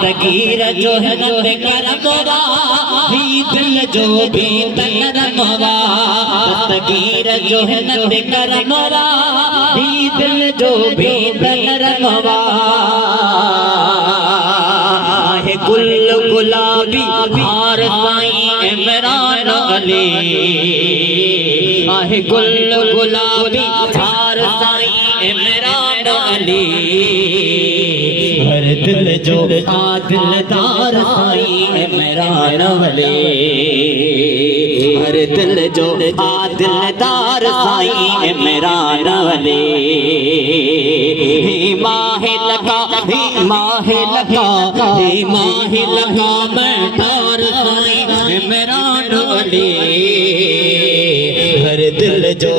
दस्तगीर जो है नब करमवा ही दिल जो भी नरमवा दस्तगीर जो है नब करमवा ही दिल जो भी नरमवा है गुल गुलाबी हार साईं इमरान अली आहे गुल गुलाबी हार साईं इमरान अली हर दिल जो दिलदार साईं इमरान अली हर दिल जो दिलदार साईं इमरान अली माहे लगा माहे लगा माहे लगा मैं तार साईं इमरान अली हर दिल जो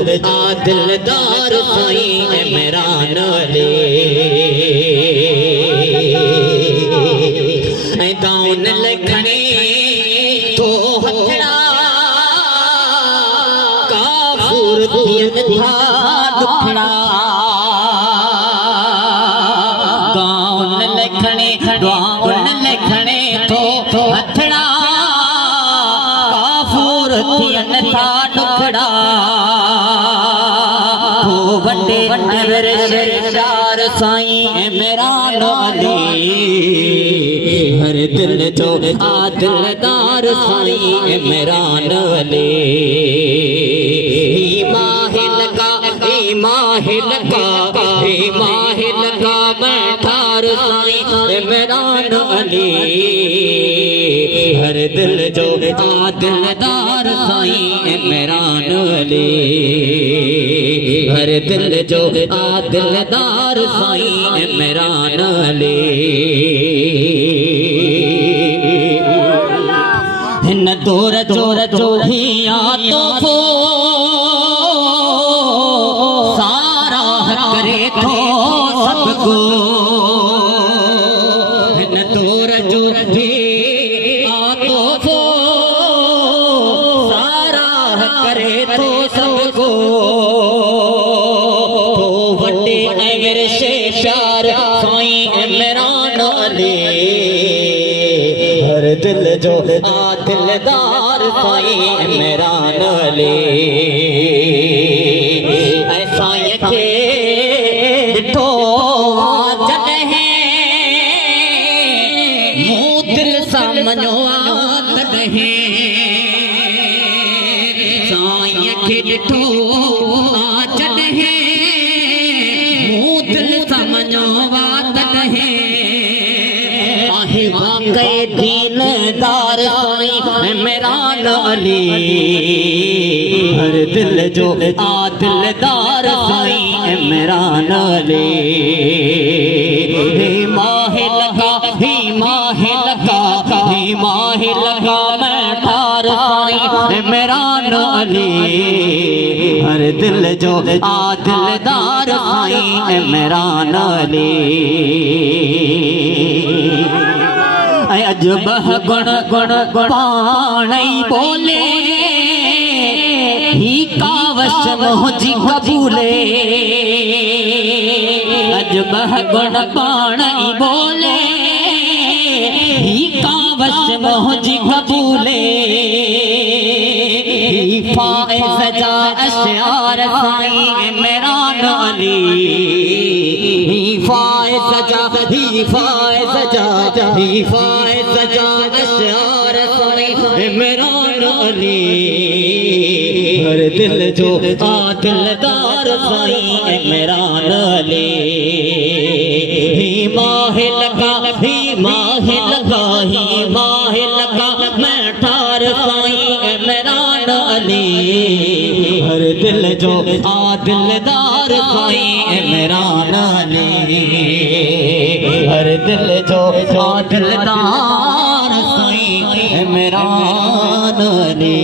दिलदार साईं इमरान अली गाउन लखने तो हथड़ा काफूर थियन था दुखड़ा गाउन लखने तो हथड़ा काफूर थियन था दुखड़ा तो वंडे मेरे शरदार साईं इमरान अली हर दिल जो दिलदार साईं इमरान अली माहे लगा माहे लगा माहे लगा मैं ठार साईं इमरान अली हर दिल जो दिलदार साईं इमरान अली हर दिल जो दिलदार साईं इमरान अली न दूर चोर चोहिया तो सारा करे तो सबको न दूर चोर तो सारा करे तो सबको बड़े मेरे से प्यार साईं इमरान अली हर दिल जो दिलदार साईं इमरान अली ऐसा ये तो जगह मुँह दिल सामनो आदत है साईं के डिठो जगह मुँह दिल सामनो आदत है वाकई दीनदार साईं इमरान अली हर दिल जो दिलदार साईं इमरान अली माहे लगा माहे लगा माहे लगा मैं ठार साईं इमरान अली हर दिल जो दिलदार साईं इमरान अली अजब गुण गुण पाणई बोले ही कावश मोहजी कबूले अजब गुण पाणई बोले ही कावश मोहजी कबूले फाइज जा अशआर साईं इमरान अली फाइज जा फाइज जा अशआर साईं इमरान अली हर दिल जो दिलदार साईं इमरान अली माहे लगा माहे लगा माहे लगा मैं ठार साईं इमरान अली हर दिल जो दिलदार साईं इमरान अली हर दिल जो दिलदार साईं इमरान अली।